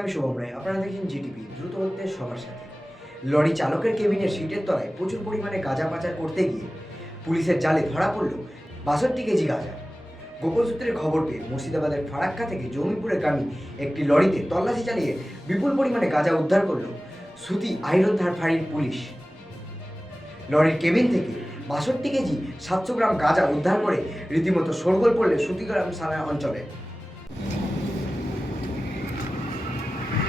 আমি শুভম রায়। আপনারা দেখছেন জিটিভি দ্রুত হচ্ছে সবার সাথে। লরি চালকের কেবিনের সিটের তলায় প্রচুর পরিমাণে গাঁজা পাচার করতে গিয়ে পুলিশের জালে ধরা পড়ল বাষট্টি কেজি গাঁজা। গোপন সূত্রের খবর পেয়ে মুর্শিদাবাদের ফারাক্কা থেকে জমিপুরের গ্রামী একটি লরিতে তল্লাশি চালিয়ে বিপুল পরিমাণে গাঁজা উদ্ধার করল সুতি আইরন ধার ফাঁড়ির পুলিশ। লরির কেবিন থেকে বাষট্টি কেজি সাতশো গ্রাম গাঁজা উদ্ধার করে রীতিমতো শোরগোল পড়লে সুতিগ্রাম থানা অঞ্চলে।